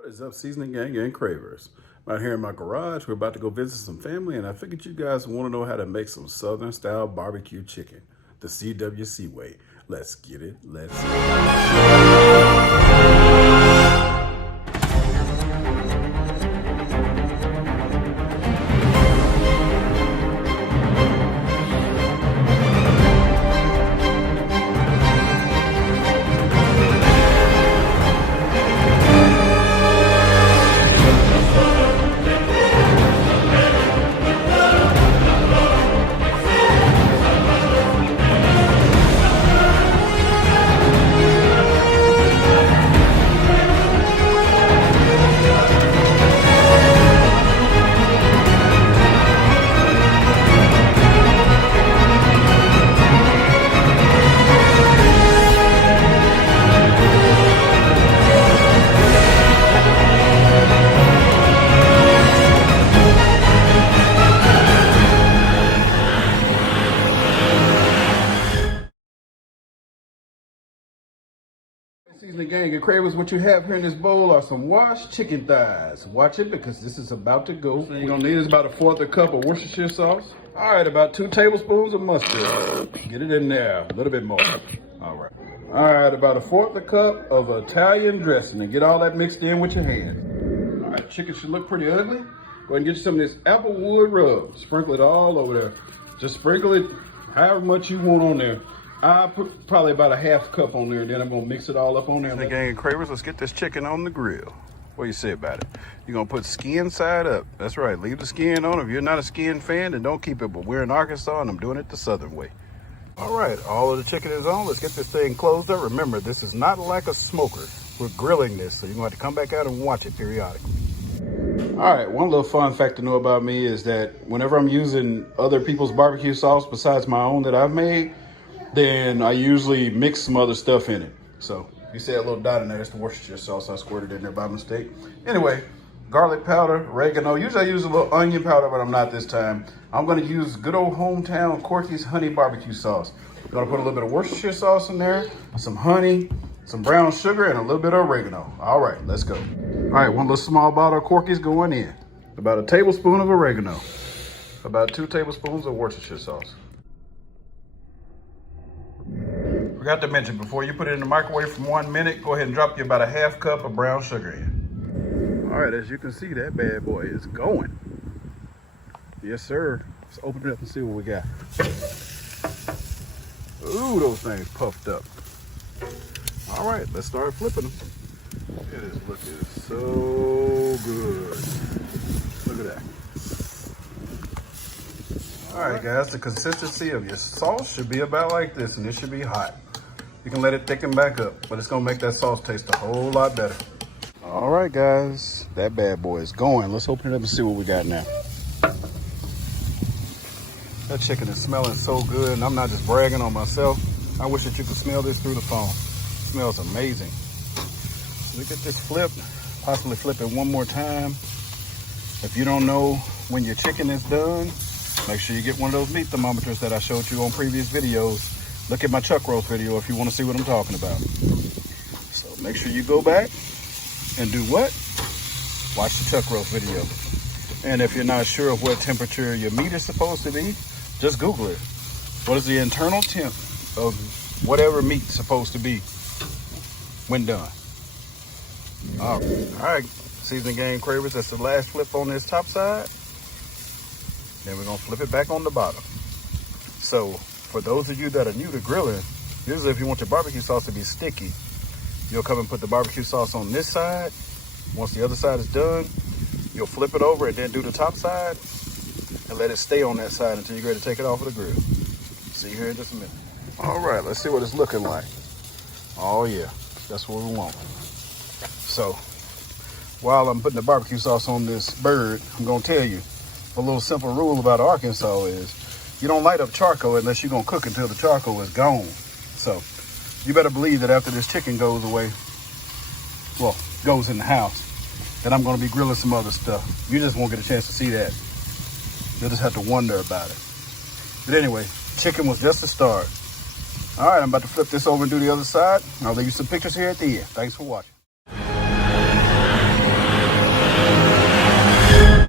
What is up, Seasoning Gang and Cravers? I'm out here in my garage. We're about to go visit some family, and I figured you guys want to know how to make some Southern style barbecue chicken, the CWC way. Let's get it. Let's get it. Seasoning Gang and Cravers, what you have here in this bowl are some washed chicken thighs. Watch it because this is about to go. What you're gonna need is about 1/4 cup of Worcestershire sauce. All right, about 2 tablespoons of mustard. Get it in there, a little bit more. All right. All right, about 1/4 cup of Italian dressing, and get all that mixed in with your hands. All right, chicken should look pretty ugly. Go ahead and get you some of this applewood rub. Sprinkle it all over there. Just sprinkle it however much you want on there. I put probably about 1/2 cup on there, then I'm gonna mix it all up on there. The Gang of Cravers, let's get this chicken on the grill. What do you say about it? You're gonna put skin side up. That's right, leave the skin on. If you're not a skin fan, then don't keep it, but we're in Arkansas and I'm doing it the Southern way. All right, all of the chicken is on. Let's get this thing closed up. Remember, this is not like a smoker. We're grilling this, so you're gonna have to come back out and watch it periodically. All right, one little fun fact to know about me is that whenever I'm using other people's barbecue sauce besides my own that I've made, then I usually mix some other stuff in it. So you see that little dot in there, it's the Worcestershire sauce I squirted in there by mistake. Anyway, garlic powder, oregano. Usually I use a little onion powder, but I'm not this time. I'm gonna use good old hometown Corky's honey barbecue sauce. I'm gonna put a little bit of Worcestershire sauce in there, some honey, some brown sugar, and a little bit of oregano. All right, let's go. All right, one little small bottle of Corky's going in. About a tablespoon of oregano. About 2 tablespoons of Worcestershire sauce. Forgot to mention, before you put it in the microwave for 1 minute, go ahead and drop you about 1/2 cup of brown sugar in. All right, as you can see, that bad boy is going. Yes, sir. Let's open it up and see what we got. Ooh, those things puffed up. All right, let's start flipping them. It is looking so good. Look at that. All right, guys, the consistency of your sauce should be about like this, and it should be hot. You can let it thicken back up, but it's gonna make that sauce taste a whole lot better. All right, guys, that bad boy is going. Let's open it up and see what we got now. That chicken is smelling so good, and I'm not just bragging on myself. I wish that you could smell this through the phone. It smells amazing. Look at this flip, possibly flip it one more time. If you don't know when your chicken is done, make sure you get one of those meat thermometers that I showed you on previous videos. Look at my chuck roast video if you want to see what I'm talking about. So make sure you go back and do what? Watch the chuck roast video. And if you're not sure of what temperature your meat is supposed to be, just Google it. What is the internal temp of whatever meat's supposed to be when done? All right, Seasoning Gang Cravers, that's the last flip on this top side. Then we're gonna flip it back on the bottom. So for those of you that are new to grilling, usually if you want your barbecue sauce to be sticky, you'll come and put the barbecue sauce on this side. Once the other side is done, you'll flip it over and then do the top side and let it stay on that side until you're ready to take it off of the grill. See you here in just a minute. All right, let's see what it's looking like. Oh yeah, that's what we want. So while I'm putting the barbecue sauce on this bird, I'm gonna tell you, a little simple rule about Arkansas is you don't light up charcoal unless you're gonna cook until the charcoal is gone. So you better believe that after this chicken goes away, well, goes in the house, then I'm gonna be grilling some other stuff. You just won't get a chance to see that. You'll just have to wonder about it. But anyway, chicken was just a start. All right, I'm about to flip this over and do the other side. I'll leave you some pictures here at the end. Thanks for watching.